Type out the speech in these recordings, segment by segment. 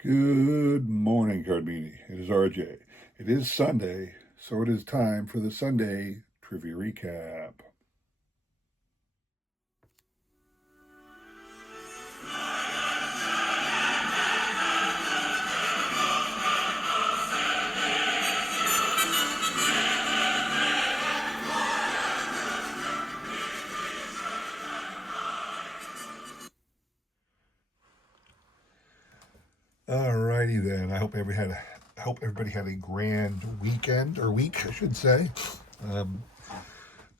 Good morning, Cardini. It is RJ. It is Sunday, so it is time for the Sunday Trivia Recap. Alrighty then. I hope everybody had a grand weekend or week, I should say. Um,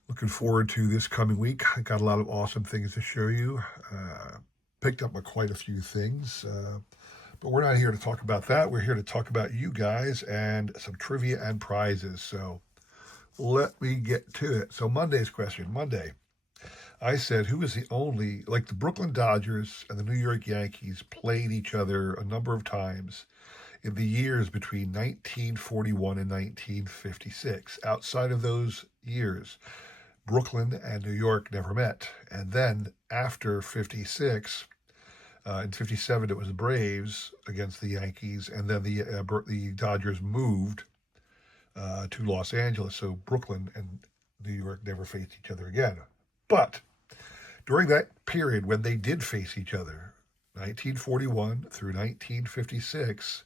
Looking forward to this coming week. I got a lot of awesome things to show you. Picked up quite a few things, but we're not here to talk about that. We're here to talk about you guys and some trivia and prizes. So let me get to it. So Monday's question. Monday, I said, who is the only, like the Brooklyn Dodgers and the New York Yankees played each other a number of times in the years between 1941 and 1956. Outside of those years, Brooklyn and New York never met. And then after 56, in 57, it was the Braves against the Yankees, and then the Dodgers moved to Los Angeles. So Brooklyn and New York never faced each other again. But during that period when they did face each other, 1941 through 1956,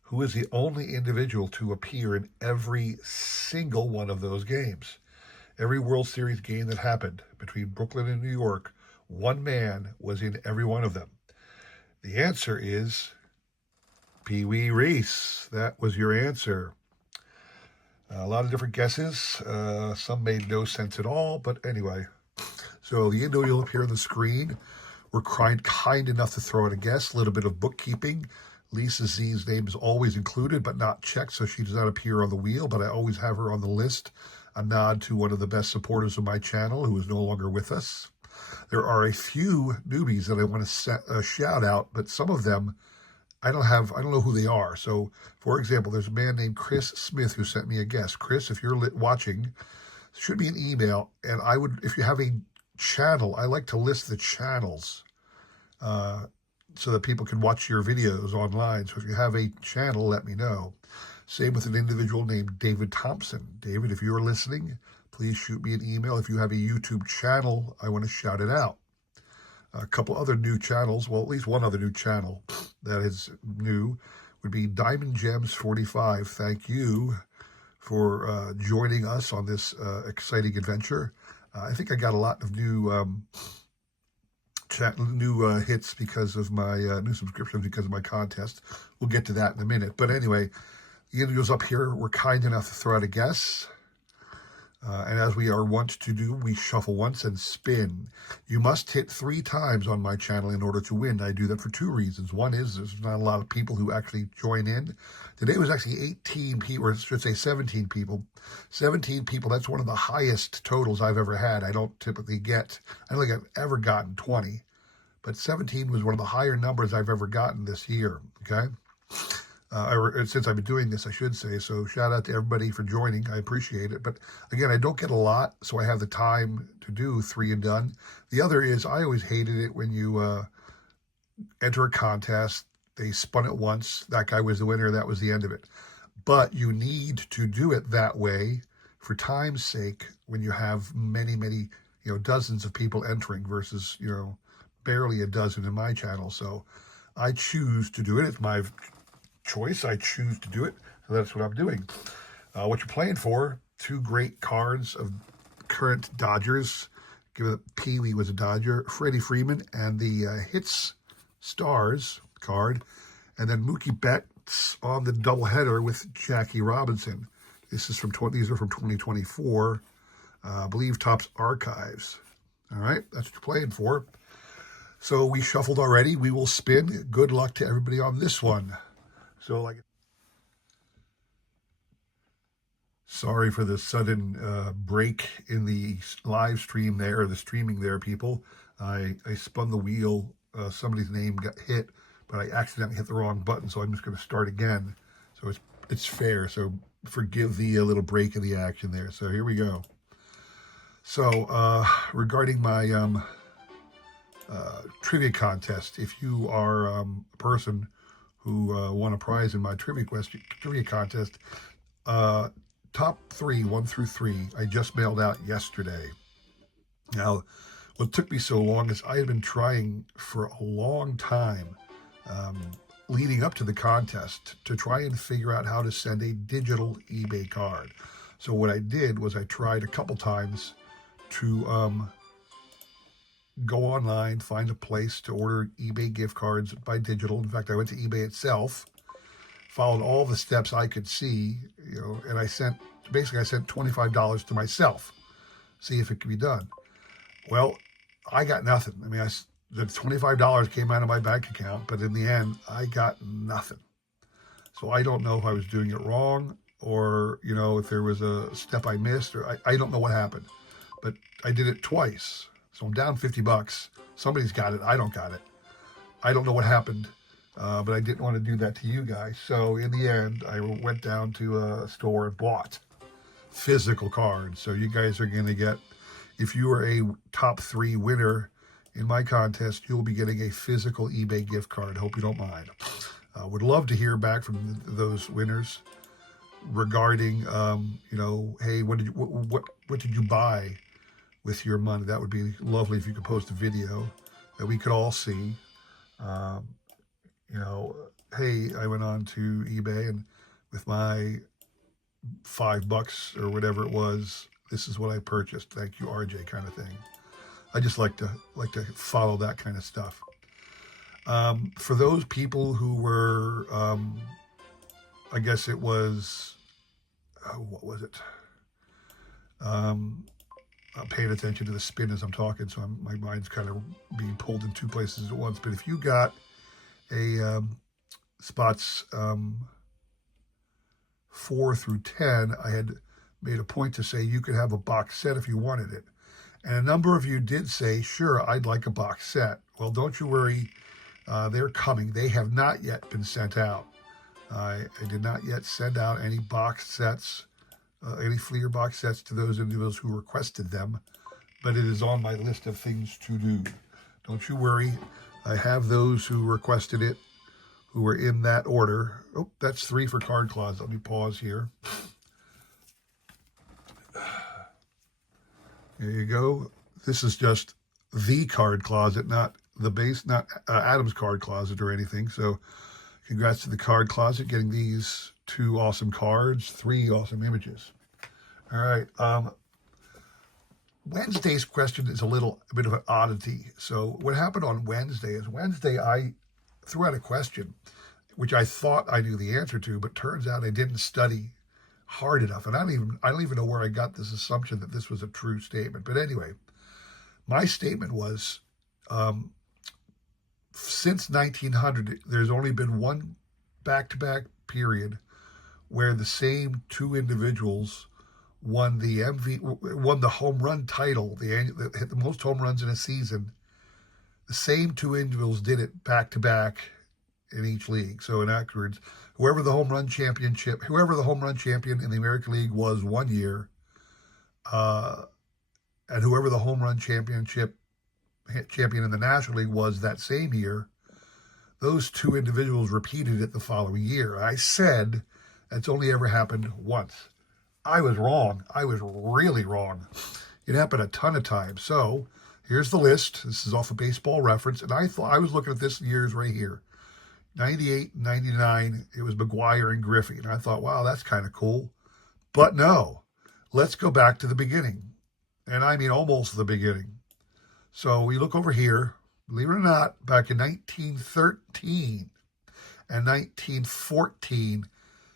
who is the only individual to appear in every single one of those games? Every World Series game that happened between Brooklyn and New York, one man was in every one of them. The answer is Pee Wee Reese. That was your answer. A lot of different guesses. Some made no sense at all, but anyway. So the individual up here on the screen, we're kind enough to throw in a guess, a little bit of bookkeeping. Lisa Z's name is always included, but not checked, so she does not appear on the wheel, but I always have her on the list. A nod to one of the best supporters of my channel who is no longer with us. There are a few newbies that I want to shout out, but some of them I don't know who they are. So, for example, there's a man named Chris Smith who sent me a guess. Chris, if you're watching, should be an email, and I would, if you have a channel, I like to list the channels so that people can watch your videos online. So if you have a channel, let me know. Same with an individual named David Thompson. David, if you're listening, please shoot me an email. If you have a YouTube channel, I want to shout it out. A couple other new channels, well, at least one other new channel that is new would be Diamond Gems 45. Thank you for joining us on this exciting adventure. I think I got a lot of new hits because of my new subscriptions, because of my contest. We'll get to that in a minute. But anyway, the individuals up here were kind enough to throw out a guess. And as we are wont to do, we shuffle once and spin. You must hit 3 times on my channel in order to win. I do that for 2 reasons. One is there's not a lot of people who actually join in. Today was actually 18 people, or I should say 17 people. 17 people, that's one of the highest totals I've ever had. I don't typically get, I don't think I've ever gotten 20. But 17 was one of the higher numbers I've ever gotten this year, okay? Since I've been doing this, I should say. So shout out to everybody for joining. I appreciate it. But again, I don't get a lot, so I have the time to do 3 and done. The other is I always hated it when you enter a contest, they spun it once, that guy was the winner, that was the end of it. But you need to do it that way for time's sake when you have many, dozens of people entering versus, barely a dozen in my channel. So I choose to do it. It's my choice. I choose to do it. So that's what I'm doing. What you're playing for, 2 great cards of current Dodgers. Give it, Pee Wee was a Dodger. Freddie Freeman and the Hits Stars card. And then Mookie Betts on the doubleheader with Jackie Robinson. These are from 2024. I believe Topps Archives. All right, that's what you're playing for. So we shuffled already. We will spin. Good luck to everybody on this one. So, sorry for the sudden break in the live stream there, or the streaming there, people. I spun the wheel. Somebody's name got hit, but I accidentally hit the wrong button, so I'm just going to start again. So it's fair. So forgive the little break in the action there. So here we go. So regarding my trivia contest, if you are a person who won a prize in my trivia contest. Top 3, 1 through 3, I just mailed out yesterday. Now, what took me so long is I had been trying for a long time, leading up to the contest, to try and figure out how to send a digital eBay card. So what I did was I tried a couple times to go online, find a place to order eBay gift cards by digital. In fact, I went to eBay itself, followed all the steps I could see, and I sent $25 to myself, see if it could be done. Well, I got nothing. I mean, the $25 came out of my bank account, but in the end, I got nothing. So I don't know if I was doing it wrong, or, if there was a step I missed, or I don't know what happened. But I did it twice. So I'm down $50. Somebody's got it. I don't got it. I don't know what happened, but I didn't want to do that to you guys. So in the end, I went down to a store and bought physical cards. So you guys are going to get, if you are a top 3 winner in my contest, you'll be getting a physical eBay gift card. Hope you don't mind. Would love to hear back from those winners regarding, hey, what did you buy with your money? That would be lovely if you could post a video that we could all see. Hey, I went on to eBay and with my $5 or whatever it was, this is what I purchased. Thank you, RJ, kind of thing. I just like to follow that kind of stuff. For those people who were, I guess it was, what was it? I'm paying attention to the spin as I'm talking, so my mind's kind of being pulled in 2 places at once. But if you got a spots 4 through 10, I had made a point to say you could have a box set if you wanted it. And a number of you did say, sure, I'd like a box set. Well, don't you worry. They're coming. They have not yet been sent out. I did not yet send out any box sets, any Fleer box sets to those individuals who requested them, but it is on my list of things to do. Don't you worry. I have those who requested it, who were in that order. Oh, that's 3 for Card Closet. Let me pause here. There you go. This is just the Card Closet, not the base, not Adam's Card Closet or anything. So congrats to the Card Closet getting these 2 awesome cards, 3 awesome images. All right. Wednesday's question is a bit of an oddity. So what happened on Wednesday I threw out a question, which I thought I knew the answer to, but turns out I didn't study hard enough. And I don't even know where I got this assumption that this was a true statement. But anyway, my statement was, since 1900, there's only been one back-to-back period where the same 2 individuals won the home run title, that hit the most home runs in a season. The same 2 individuals did it back-to-back in each league. So in other words, whoever the home run champion in the American League was one year, and whoever the home run champion in the National League was that same year, those 2 individuals repeated it the following year. I said that's only ever happened once. I was wrong. I was really wrong. It happened a ton of times. So here's the list. This is off of Baseball Reference, and I was looking at this years right here. 98, 99, it was McGwire and Griffey. And I thought, wow, that's kind of cool. But no, let's go back to the beginning. And I mean almost the beginning. So we look over here, believe it or not, back in 1913 and 1914,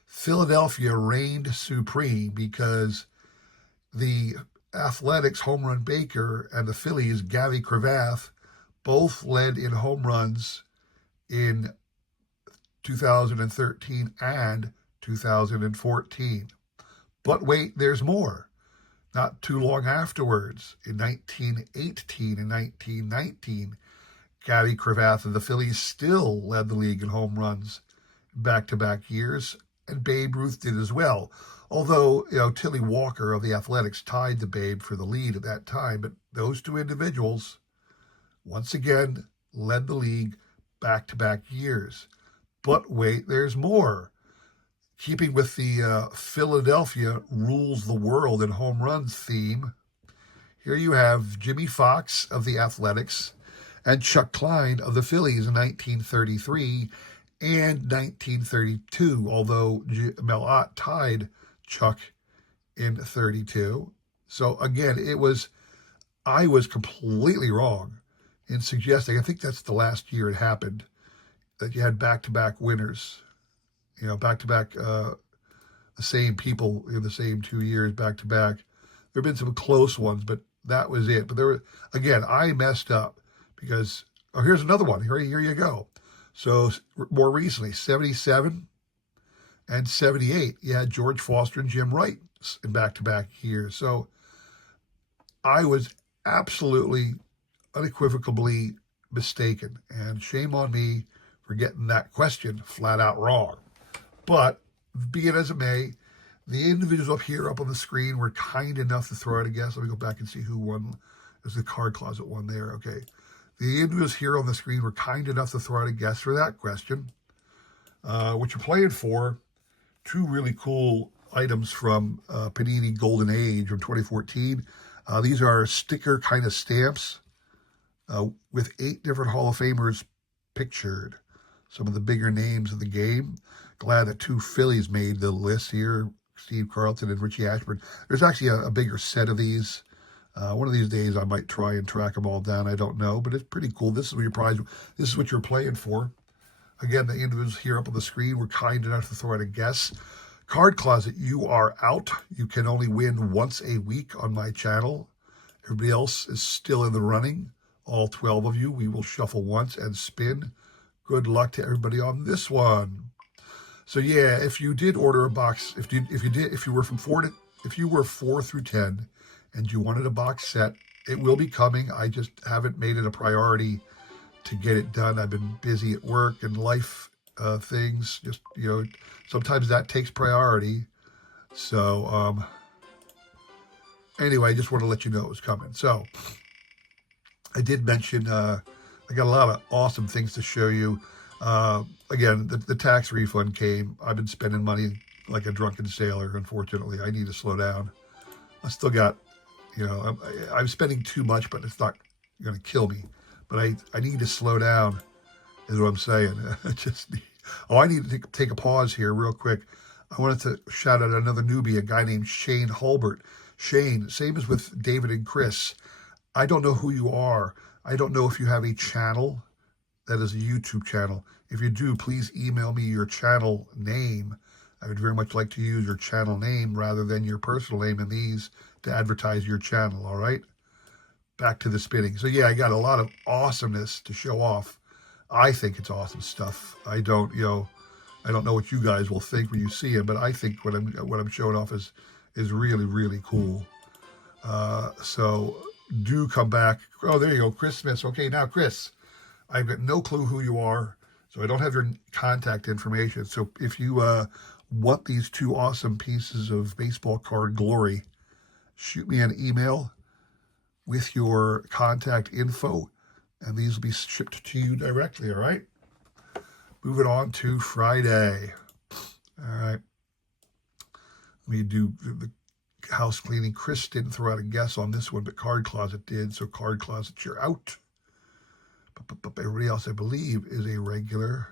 Philadelphia reigned supreme because the Athletics home run Baker and the Phillies, Gavin Cravath, both led in home runs in 2013 and 2014. But wait, there's more. Not too long afterwards, in 1918 and 1919, Gavin Cravath of the Phillies still led the league in home runs back-to-back years, and Babe Ruth did as well. Although, Tilly Walker of the Athletics tied the Babe for the lead at that time, but those 2 individuals, once again, led the league back-to-back years. But wait, there's more. Keeping with the Philadelphia rules the world in home runs theme, here you have Jimmy Fox of the Athletics and Chuck Klein of the Phillies in 1933 and 1932, although Mel Ott tied Chuck in 32. So again, I was completely wrong in suggesting, I think that's the last year it happened, that you had back-to-back winners, back-to-back the same people in the same 2 years back-to-back. There have been some close ones, but that was it. But again, I messed up because, here's another one. Here you go. So more recently, 77 and 78, you had George Foster and Jim Wright in back-to-back years. So I was absolutely, unequivocally mistaken. And shame on me for getting that question flat out wrong. But be it as it may, the individuals up here up on the screen were kind enough to throw out a guess. Let me go back and see who won. There's the card closet one there. Okay. The individuals here on the screen were kind enough to throw out a guess for that question. What you're playing for, two really cool items from Panini Golden Age from 2014. These are sticker kind of stamps with 8 different Hall of Famers pictured. Some of the bigger names of the game. Glad that 2 Phillies made the list here. Steve Carlton and Richie Ashburn. There's actually a bigger set of these. One of these days I might try and track them all down. I don't know, but it's pretty cool. This is what your prize. This is what you're playing for. Again, the individuals here up on the screen were kind enough to throw out a guess. Card Closet, you are out. You can only win once a week on my channel. Everybody else is still in the running. All 12 of you. We will shuffle once and spin. Good luck to everybody on this one. So yeah, if you did order a box, if you were from 4 through 10, and you wanted a box set, it will be coming. I just haven't made it a priority to get it done. I've been busy at work and life things. Just sometimes that takes priority. So anyway, I just want to let you know it was coming. So I did mention I got a lot of awesome things to show you. Again, the tax refund came. I've been spending money like a drunken sailor, unfortunately. I need to slow down. I still got, I'm spending too much, but it's not going to kill me. But I need to slow down, is what I'm saying. I need to take a pause here real quick. I wanted to shout out another newbie, a guy named Shane Hulbert. Shane, same as with David and Chris. I don't know who you are. I don't know if you have a channel that is a YouTube channel. If you do, please email me your channel name. I would very much like to use your channel name rather than your personal name in these to advertise your channel, all right? Back to the spinning. So yeah, I got a lot of awesomeness to show off. I think it's awesome stuff. I don't know what you guys will think when you see it, but I think what I'm showing off is really, really cool. So do come back. Oh, there you go, Chris Smith. Okay, now Chris, I've got no clue who you are, so I don't have your contact information. So if you want these 2 awesome pieces of baseball card glory, shoot me an email with your contact info, and these will be shipped to you directly, all right? Moving on to Friday. All right. Let me do the house cleaning. Chris didn't throw out a guess on this one, but Card Closet did, so Card Closet, you're out. But everybody else, I believe, is a regular.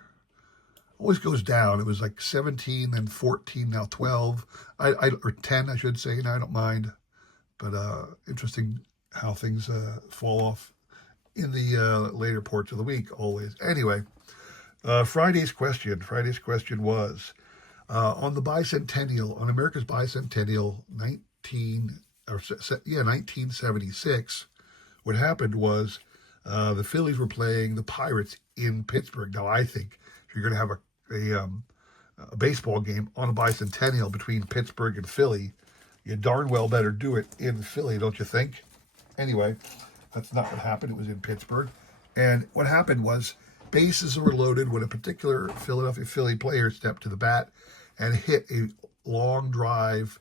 Always goes down. It was like 17, then 14, now 12. Or 10, I should say. Now I don't mind. But interesting how things fall off in the later parts of the week, always. Anyway, Friday's question was, on the bicentennial, on America's bicentennial, 1976, what happened was, the Phillies were playing the Pirates in Pittsburgh. Now, I think if you're going to have a baseball game on a bicentennial between Pittsburgh and Philly, you darn well better do it in Philly, don't you think? Anyway, that's not what happened. It was in Pittsburgh. And what happened was bases were loaded when a particular Philadelphia Philly player stepped to the bat and hit a long drive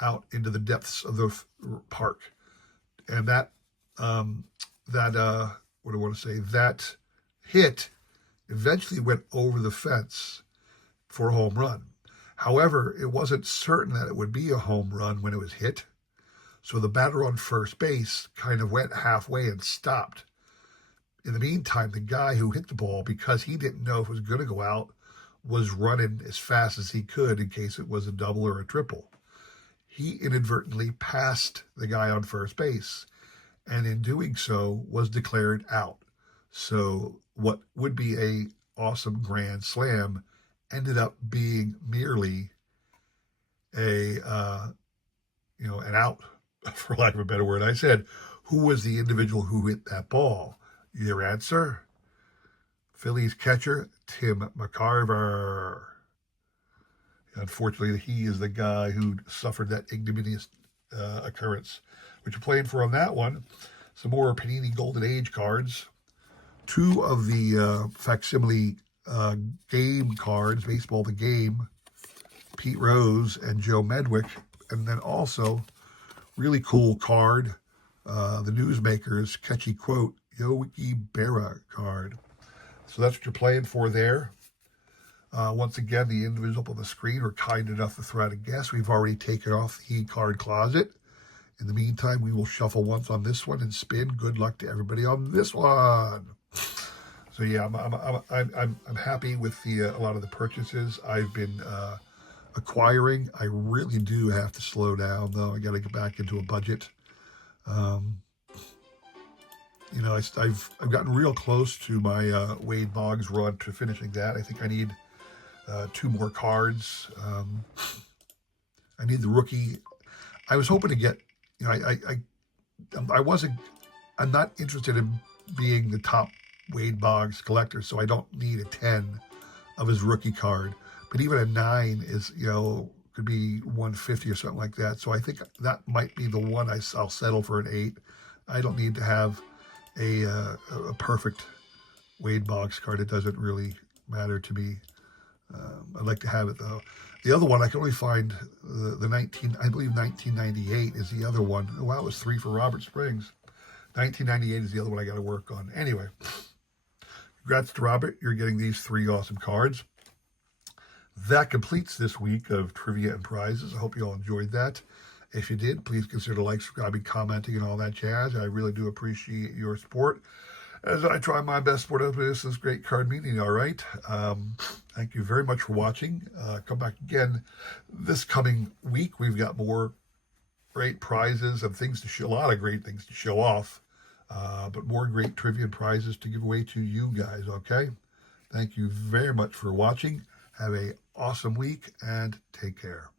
out into the depths of the park. And that hit eventually went over the fence for a home run. However, it wasn't certain that it would be a home run when it was hit. So the batter on first base kind of went halfway and stopped. In the meantime, the guy who hit the ball, because he didn't know if it was going to go out, was running as fast as he could in case it was a double or a triple. He inadvertently passed the guy on first base, and in doing so was declared out. So what would be a awesome grand slam ended up being merely a an out, for lack of a better word. I said, who was the individual who hit that ball? Your answer? Phillies catcher Tim McCarver. Unfortunately, he is the guy who suffered that ignominious occurrence. What you're playing for on that one? Some more Panini Golden Age cards. Two of the facsimile game cards, Baseball the Game, Pete Rose and Joe Medwick. And then also, really cool card, the Newsmakers catchy quote, Yogi Berra card. So that's what you're playing for there. Once again, the individuals on the screen are kind enough to throw out a guess. We've already taken off the card closet. In the meantime, we will shuffle once on this one and spin. Good luck to everybody on this one. So yeah, I'm happy with a lot of the purchases I've been acquiring. I really do have to slow down though. I got to get back into a budget. I've gotten real close to my Wade Boggs run to finishing that. I think I need 2 more cards. I need the rookie. I was hoping to get, I'm not interested in being the top Wade Boggs collector, so I don't need a 10 of his rookie card. But even a 9 is, could be 150 or something like that. So I think that might be the one I'll settle for an 8. I don't need to have a perfect Wade Boggs card. It doesn't really matter to me. I'd like to have it though. The other one I can only find the 1998 is the other one. Oh, wow, it was 3 for Robert Springs. 1998 is the other one I got to work on. Anyway, congrats to Robert. You're getting these 3 awesome cards. That completes this week of trivia and prizes. I hope you all enjoyed that. If you did, please consider liking, subscribing, commenting, and all that jazz. I really do appreciate your support as I try my best to support this great card meeting, all right? Thank you very much for watching. Come back again this coming week. We've got more great prizes and things to show, a lot of great things to show off, but more great trivia and prizes to give away to you guys, okay? Thank you very much for watching. Have a awesome week and take care.